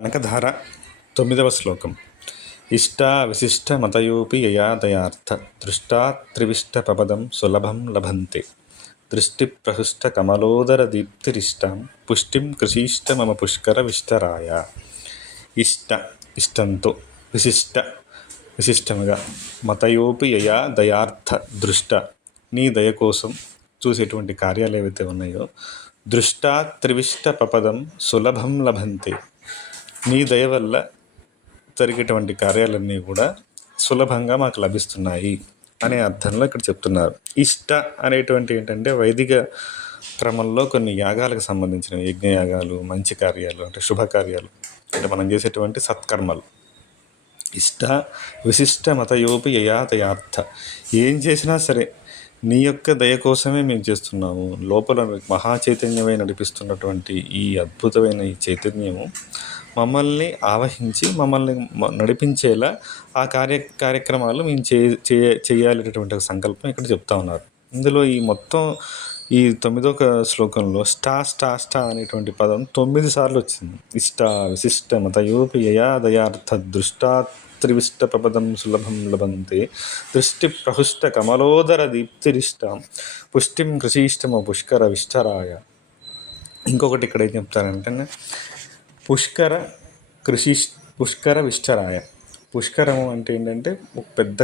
కనకధార 9వ శ్లోకం. ఇష్టావిశిష్టమతయోపి యయా దయార్థ దృష్టా త్రివిష్టపపదం సులభం లభంతే దృష్టిప్రహృష్టకమలోదరదీప్తిరిష్టాం పుష్టిం కృషీష్ట మమ పుష్కర విష్టరాయ. ఇష్టంతో, విశిష్టముగా, మతయోపి యయా దయార్థ దృష్ట నీ దయ కోసం చూసేటువంటి కార్యాలు ఏవైతే ఉన్నాయో, దృష్టా త్రివిష్టపపదం సులభం లభంతే నీ దయ వల్ల జరిగేటువంటి కార్యాలన్నీ కూడా సులభంగా మాకు లభిస్తున్నాయి అనే అర్థంలో ఇక్కడ చెప్తున్నారు. ఇష్ట అనేటువంటి ఏంటంటే వైదిక క్రమంలో కొన్ని యాగాలకు సంబంధించిన యజ్ఞయాగాలు, మంచి కార్యాలు, అంటే శుభకార్యాలు, అంటే మనం చేసేటువంటి సత్కర్మలు. ఇష్ట విశిష్ట మతయోపి యయా దయార్థ, ఏం చేసినా సరే నీ యొక్క దయ కోసమే మేము చేస్తున్నాము. లోపల మహాచైతన్యమై నడిపిస్తున్నటువంటి ఈ అద్భుతమైన ఈ చైతన్యము మమ్మల్ని ఆవహించి మమ్మల్ని నడిపించేలా ఆ కార్యక్రమాలు మేము చేయాలనేటువంటి ఒక సంకల్పం ఇక్కడ చెప్తా ఉన్నారు. ఇందులో ఈ మొత్తం ఈ 9వ శ్లోకంలో స్టా అనేటువంటి పదం 9 సార్లు వచ్చింది. ఇష్ట విశిష్ట మతయోపి యయా దయార్థ దృష్టా త్రివిష్ట ప్రపదం సులభం లభంతే దృష్టి ప్రహృష్ట కమలోదర దీప్తిరిష్టాం పుష్టిం కృషీష్టమ పుష్కర విష్టరాయ. ఇంకొకటి ఇక్కడ ఏం చెప్తారంటే పుష్కర విష్టరాయ. పుష్కరము అంటే ఏంటంటే ఒక పెద్ద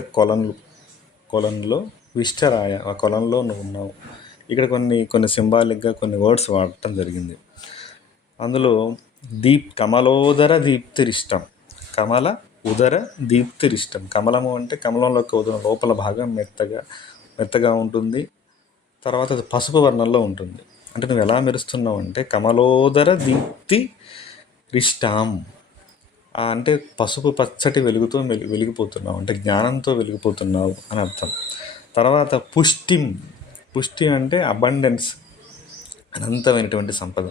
కొలంలో విష్టరాయ, ఆ కొలంలో నువ్వు ఉన్నావు. ఇక్కడ కొన్ని సింబాలిక్గా కొన్ని వర్డ్స్ వాడటం జరిగింది. అందులో కమలోదర దీప్తిరిష్టం, కమల ఉదర దీప్తిరిష్టం. కమలము అంటే కమలంలోకి ఉదరం లోపల భాగం మెత్తగా ఉంటుంది, తర్వాత అది పసుపు వర్ణంలో ఉంటుంది. అంటే నువ్వు ఎలా మెరుస్తున్నావు అంటే కమలోదర దీప్తి రిష్టాం, అంటే పసుపు పచ్చటి వెలుగుతో వెలిగిపోతున్నావు, అంటే జ్ఞానంతో వెలిగిపోతున్నావు అని అర్థం. తర్వాత పుష్టి అంటే అబండెన్స్, అనంతమైనటువంటి సంపద.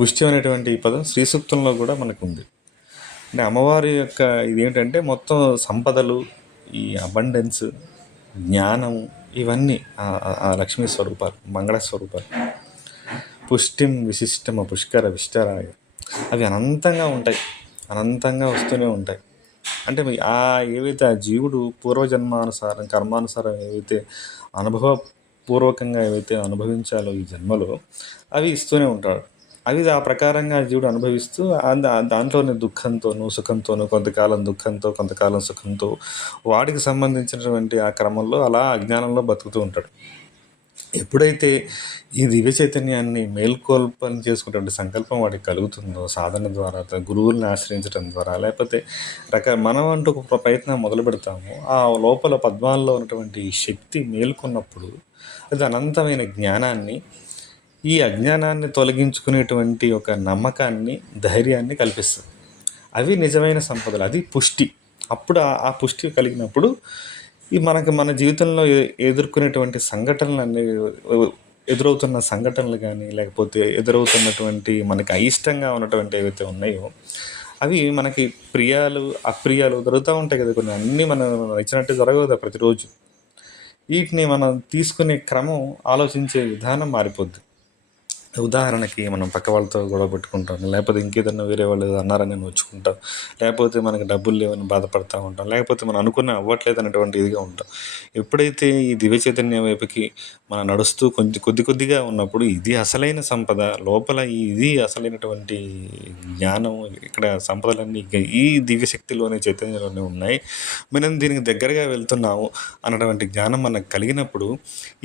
పుష్టి అనేటువంటి ఈ పదం శ్రీ సూక్తంలో కూడా మనకు ఉంది. అంటే అమ్మవారి యొక్క ఇదేంటంటే మొత్తం సంపదలు, ఈ అబండెన్స్, జ్ఞానము, ఇవన్నీ ఆ లక్ష్మీ స్వరూపాలు, మంగళ స్వరూపాలు. పుష్టిం విశిష్టమ పుష్కర విష్టరాయ, అవి అనంతంగా ఉంటాయి, అనంతంగా వస్తూనే ఉంటాయి. అంటే ఏవైతే ఆ జీవుడు పూర్వజన్మానుసారం కర్మానుసారం ఏవైతే అనుభవపూర్వకంగా ఏవైతే అనుభవించాలో ఈ జన్మలో, అవి ఇస్తూనే ఉంటాడు. అవి ఆ ప్రకారంగా జీవుడు అనుభవిస్తూ దాంట్లోనే దుఃఖంతోనూ సుఖంతోనూ, కొంతకాలం దుఃఖంతో కొంతకాలం సుఖంతో వాడికి సంబంధించినటువంటి ఆ క్రమంలో అలా అజ్ఞానంలో బతుకుతూ ఉంటాడు. ఎప్పుడైతే ఈ దివ్య చైతన్యాన్ని మేల్కొల్పని చేసుకునేటువంటి సంకల్పం వాడికి కలుగుతుందో, సాధన ద్వారా, గురువుల్ని ఆశ్రయించడం ద్వారా, లేకపోతే మనం అంటూ ఒక ప్రయత్నం మొదలు పెడతాము, ఆ లోపల పద్మాల్లో ఉన్నటువంటి శక్తి మేల్కొన్నప్పుడు అది అనంతమైన జ్ఞానాన్ని, ఈ అజ్ఞానాన్ని తొలగించుకునేటువంటి ఒక నమ్మకాన్ని, ధైర్యాన్ని కల్పిస్తుంది. అవి నిజమైన సంపదలు, అది పుష్టి. అప్పుడు ఆ పుష్టి కలిగినప్పుడు మన జీవితంలో ఎదుర్కొనేటువంటి సంఘటనలు ఎదురవుతున్న సంఘటనలు కానీ, లేకపోతే ఎదురవుతున్నటువంటి మనకి అయిష్టంగా ఉన్నటువంటి ఏవైతే ఉన్నాయో అవి మనకి ప్రియాలు అప్రియాలు జరుగుతూ ఉంటాయి కదా కొన్ని. అన్నీ మనం ఇచ్చినట్టు జరగదు ప్రతిరోజు. వీటిని మనం తీసుకునే క్రమం, ఆలోచించే విధానం మారిపోద్ది. ఉదాహరణకి మనం పక్క వాళ్ళతో గొడవ పెట్టుకుంటాం, లేకపోతే ఇంకేదన్నా వేరే వాళ్ళు అన్నారని నేను వచ్చుకుంటాం, లేకపోతే మనకి డబ్బులు లేవని బాధపడుతూ ఉంటాం, లేకపోతే మనం అనుకున్న అవ్వట్లేదు అనేటువంటి ఇదిగా ఉంటాం. ఎప్పుడైతే ఈ దివ్య చైతన్యం వైపుకి మనం నడుస్తూ కొద్దిగా ఉన్నప్పుడు ఇది అసలైన సంపద, లోపల ఇది అసలైనటువంటి జ్ఞానం, ఇక్కడ సంపదలన్నీ ఈ దివ్యశక్తిలోనే, చైతన్యంలోనే ఉన్నాయి, మనం దీనికి దగ్గరగా వెళ్తున్నాము అన్నటువంటి జ్ఞానం మనకు కలిగినప్పుడు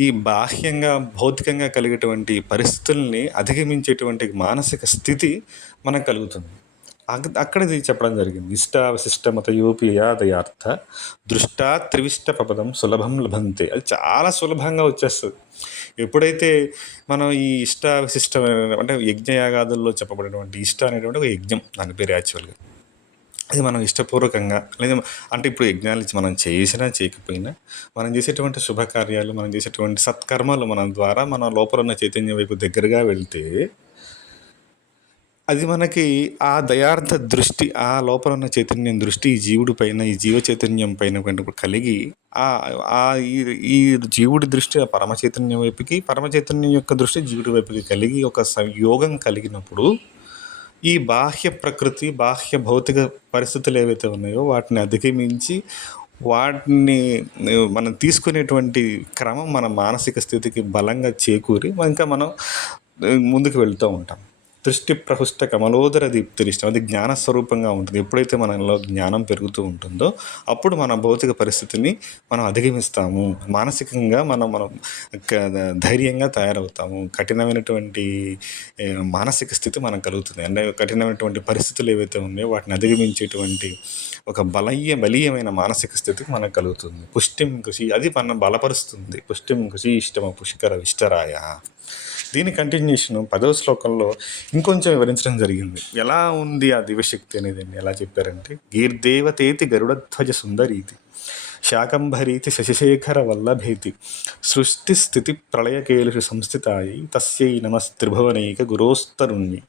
ఈ బాహ్యంగా భౌతికంగా కలిగేటువంటి పరిస్థితుల్ని అధిగమించేటువంటి మానసిక స్థితి మనకు కలుగుతుంది. అక్కడిది చెప్పడం జరిగింది. ఇష్టావిశిష్ట మతయోపి యయా దయార్థ దృష్టా త్రివిష్ట ప్రపదం సులభం లభంతే. అది చాలా సులభంగా వచ్చేస్తుంది ఎప్పుడైతే మనం ఈ ఇష్టావిశిష్ట, అంటే యజ్ఞయాగాదుల్లో చెప్పబడినటువంటి ఇష్ట అనేటువంటి ఒక యజ్ఞం, దాని పేరు యాక్చువల్గా. అది మనం ఇష్టపూర్వకంగా, లేదా అంటే ఇప్పుడు యజ్ఞాలు మనం చేసినా చేయకపోయినా మనం చేసేటువంటి శుభకార్యాలు, మనం చేసేటువంటి సత్కర్మలు మన ద్వారా మన లోపల ఉన్న చైతన్యం వైపు దగ్గరగా వెళ్తే అది మనకి ఆ దయార్థ దృష్టి, ఆ లోపల ఉన్న చైతన్యం దృష్టి ఈ జీవుడి పైన, ఈ జీవ చైతన్యం పైన కలిగి ఈ జీవుడి దృష్టి ఆ పరమ చైతన్యం వైపుకి, పరమ చైతన్యం యొక్క దృష్టి జీవుడి వైపుకి కలిగి ఒక యోగం కలిగినప్పుడు ఈ బాహ్య ప్రకృతి, బాహ్య భౌతిక పరిస్థితులు ఏవైతే ఉన్నాయో వాటిని అధిగమించి వాటిని మనం తీసుకునేటువంటి క్రమం మన మానసిక స్థితికి బలంగా చేకూరి ఇంకా మనం ముందుకు వెళ్తూ ఉంటాం. దృష్టి ప్రహుష్ట కమలోదర దీప్తిరిష్టం, అది జ్ఞాన స్వరూపంగా ఉంటుంది. ఎప్పుడైతే మనలో జ్ఞానం పెరుగుతూ ఉంటుందో అప్పుడు మన భౌతిక పరిస్థితిని మనం అధిగమిస్తాము. మానసికంగా మనం మనం ధైర్యంగా తయారవుతాము. కఠినమైనటువంటి మానసిక స్థితి మనకు కలుగుతుంది. అంటే కఠినమైనటువంటి పరిస్థితులు ఏవైతే ఉన్నాయో వాటిని అధిగమించేటువంటి ఒక బలీయమైన మానసిక స్థితికి మనకు కలుగుతుంది. పుష్టిం కృషి, అది మనం బలపరుస్తుంది. పుష్టిం కృషి ఇష్టమ పుష్కర విష్టరాయ. దీని కంటిన్యూషన్ 10వ శ్లోకంలో ఇంకొంచెం వివరించడం జరిగింది. ఎలా ఉంది ఆ దివ్యశక్తి అనేది ఎలా చెప్పారంటే, గీర్దేవతేతి గరుడధ్వజ సుందరీతి శాకంభరీతి శశిశేఖర వల్లభేతి సృష్టి స్థితి ప్రళయకేలుషు సంస్థితాయి తస్యై నమస్త్రిభువనైక గురోస్తరుణ్ణి.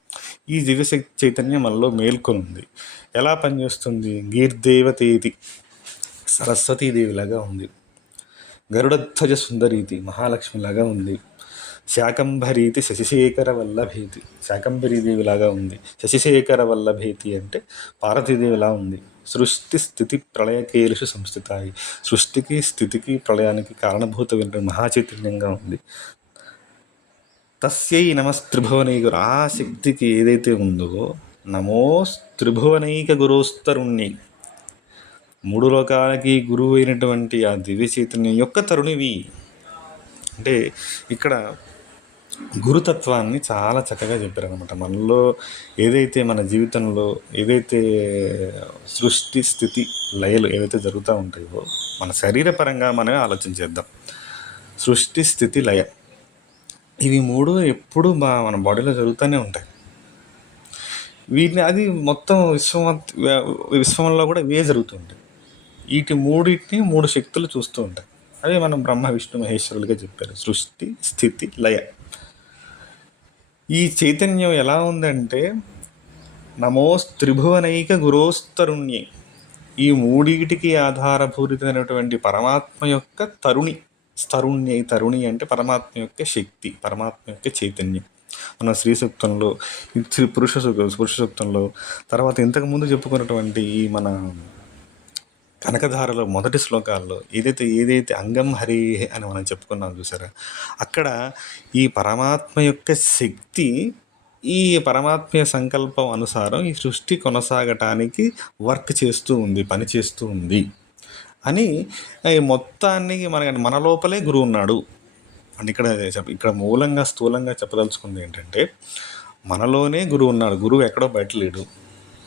ఈ దివ్యశక్తి చైతన్యం మనలో మేల్కొనుంది. ఎలా పనిచేస్తుంది? గీర్దేవతేతి సరస్వతీదేవిలాగా ఉంది, గరుడధ్వజ సుందరీతి మహాలక్ష్మిలాగా ఉంది, శాకంభరీతి శశిశేఖర వల్లభేతి శాకంభరీదేవిలాగా ఉంది, శశిశేఖర వల్లభేతి అంటే పార్వతీదేవిలా ఉంది. సృష్టి స్థితి ప్రళయకేలుషు సంస్థితాయి, సృష్టికి స్థితికి ప్రళయానికి కారణభూతమైన మహాచైతన్యంగా ఉంది. తస్యై నమస్త్రిభువనైక, ఆ శక్తికి ఏదైతే ఉందో నమోస్త్రిభువనైక గురోస్తరుణ్ణి, 3 లోకాలకి గురువు అయినటువంటి ఆ దివ్య చైతన్యం యొక్క తరుణివి. అంటే ఇక్కడ గురుతత్వాన్ని చాలా చక్కగా చెప్పారనమాట. మనలో ఏదైతే మన జీవితంలో ఏదైతే సృష్టి స్థితి లయలు ఏవైతే జరుగుతూ ఉంటాయో మన శరీరపరంగా మనమే ఆలోచన చేద్దాం. సృష్టి స్థితి లయ ఇవి 3 ఎప్పుడు మన బాడీలో జరుగుతూనే ఉంటాయి. వీటిని అది మొత్తం విశ్వంలో కూడా ఇవే జరుగుతుంటాయి. వీటి మూడింటిని 3 శక్తులు చూస్తూ ఉంటాయి. అదే మనం బ్రహ్మ విష్ణు మహేశ్వరులుగా చెప్పారు. సృష్టి స్థితి లయ. ఈ చైతన్యం ఎలా ఉందంటే నమోస్త్రిభువనైక గురోస్తరుణ్యే, ఈ మూడిటికి ఆధారపూరితమైనటువంటి పరమాత్మ యొక్క తరుణి. స్తరుణ్యై, తరుణి అంటే పరమాత్మ యొక్క శక్తి, పరమాత్మ యొక్క చైతన్యం. మన శ్రీ సూక్తంలో, పురుష సూక్తంలో, తర్వాత ఇంతకుముందు చెప్పుకున్నటువంటి ఈ మన కనకధారలో మొదటి శ్లోకాల్లో ఏదైతే అంగం హరి అని మనం చెప్పుకున్నాం చూసారా, అక్కడ ఈ పరమాత్మ యొక్క శక్తి ఈ పరమాత్మ సంకల్పం అనుసారం ఈ సృష్టి కొనసాగటానికి వర్క్ చేస్తూ ఉంది, పని చేస్తూ ఉంది అని మొత్తాన్ని మన లోపలే గురువు ఉన్నాడు అని ఇక్కడ మూలంగా స్థూలంగా చెప్పదలుచుకుంది ఏంటంటే, మనలోనే గురువు ఉన్నాడు. గురువు ఎక్కడో బయట లేడు,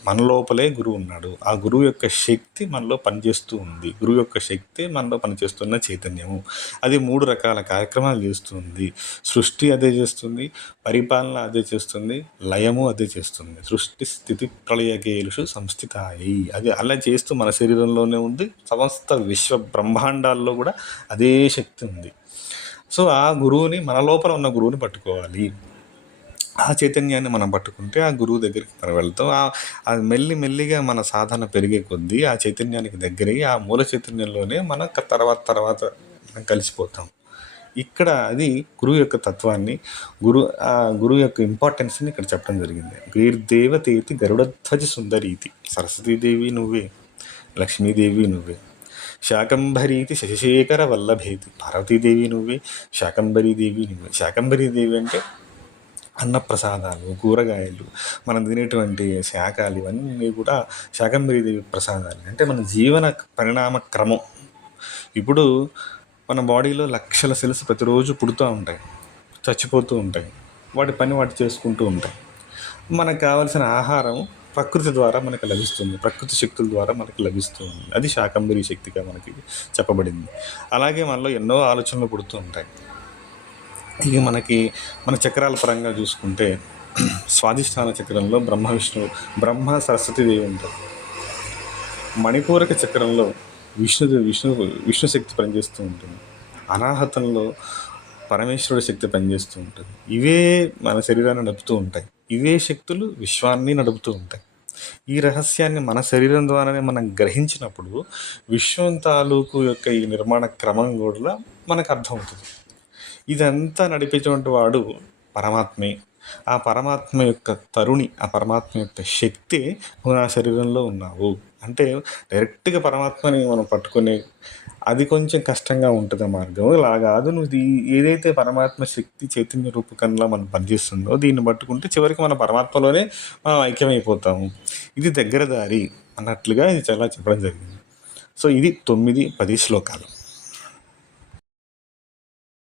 మన లోపలే గురువు ఉన్నాడు. ఆ గురువు యొక్క శక్తి మనలో పనిచేస్తూ ఉంది. గురువు యొక్క శక్తి మనలో పనిచేస్తున్న చైతన్యము. అది 3 రకాల కార్యక్రమాలు చేస్తుంది. సృష్టి అదే చేస్తుంది, పరిపాలన అదే చేస్తుంది, లయము అదే చేస్తుంది. సృష్టి స్థితి ప్రళయకేలుషు సంస్థితాయి, అది అలా చేస్తూ మన శరీరంలోనే ఉంది. సమస్త విశ్వ బ్రహ్మాండాల్లో కూడా అదే శక్తి ఉంది. సో ఆ గురువుని, మన లోపల ఉన్న గురువుని పట్టుకోవాలి. ఆ చైతన్యాన్ని మనం పట్టుకుంటే ఆ గురువు దగ్గరికి మనం వెళ్తాం. అది మెల్లిగా మన సాధన పెరిగే కొద్దీ ఆ చైతన్యానికి దగ్గరై ఆ మూల చైతన్యంలోనే మనం తర్వాత మనం కలిసిపోతాం. ఇక్కడ అది గురువు యొక్క తత్వాన్ని, ఆ గురువు యొక్క ఇంపార్టెన్స్ని ఇక్కడ చెప్పడం జరిగింది. గీర్దేవతేతి గరుడధ్వజ సుందరీతి, సరస్వతీదేవి నువ్వే, లక్ష్మీదేవి నువ్వే, శాకంభరీతి శశిశేఖర వల్లభేతి, పార్వతీదేవి నువ్వే, శాకంభరీదేవి నువ్వే. శాకంభరీదేవి అంటే అన్నప్రసాదాలు, కూరగాయలు, మనం తినేటువంటి శాకాలు, ఇవన్నీ కూడా శాకంభరీదేవి ప్రసాదాలు. అంటే మన జీవన పరిణామ క్రమం. ఇప్పుడు మన బాడీలో లక్షల సెల్స్ ప్రతిరోజు పుడుతూ ఉంటాయి, చచ్చిపోతూ ఉంటాయి, వాటి పని వాటి చేసుకుంటూ ఉంటాయి. మనకు కావాల్సిన ఆహారం ప్రకృతి ద్వారా మనకు లభిస్తుంది, ప్రకృతి శక్తుల ద్వారా మనకు లభిస్తుంది. అది శాకంభరీ శక్తిగా మనకి చెప్పబడింది. అలాగే మనలో ఎన్నో ఆలోచనలు పుడుతూ ఉంటాయి. ఇక మన చక్రాల పరంగా చూసుకుంటే స్వాధిష్టాన చక్రంలో బ్రహ్మ సరస్వతీదేవి ఉంటారు. మణిపూరక చక్రంలో విష్ణు శక్తి పనిచేస్తూ ఉంటుంది. అనాహతంలో పరమేశ్వరుడి శక్తి పనిచేస్తూ ఉంటుంది. ఇవే మన శరీరాన్ని నడుపుతూ ఉంటాయి. ఇవే శక్తులు విశ్వాన్ని నడుపుతూ ఉంటాయి. ఈ రహస్యాన్ని మన శరీరం ద్వారానే మనం గ్రహించినప్పుడు విశ్వం తాలూకు యొక్క ఈ నిర్మాణ క్రమం కూడా మనకు అర్థమవుతుంది. ఇదంతా నడిపేటువంటి వాడు పరమాత్మే. ఆ పరమాత్మ యొక్క తరుణి, ఆ పరమాత్మ యొక్క శక్తి నువ్వు నా శరీరంలో ఉన్నావు అంటే డైరెక్ట్గా పరమాత్మని మనం పట్టుకునే అది కొంచెం కష్టంగా ఉంటుంది ఆ మార్గం. ఇలా కాదు, నువ్వు ఏదైతే పరమాత్మ శక్తి చైతన్య రూపకంలా మనం పనిచేస్తుందో దీన్ని పట్టుకుంటే చివరికి మన పరమాత్మలోనే మనం ఐక్యమైపోతాము. ఇది దగ్గర దారి అన్నట్లుగా ఇది చాలా చెప్పడం జరిగింది. సో ఇది 9, 10 శ్లోకాలు.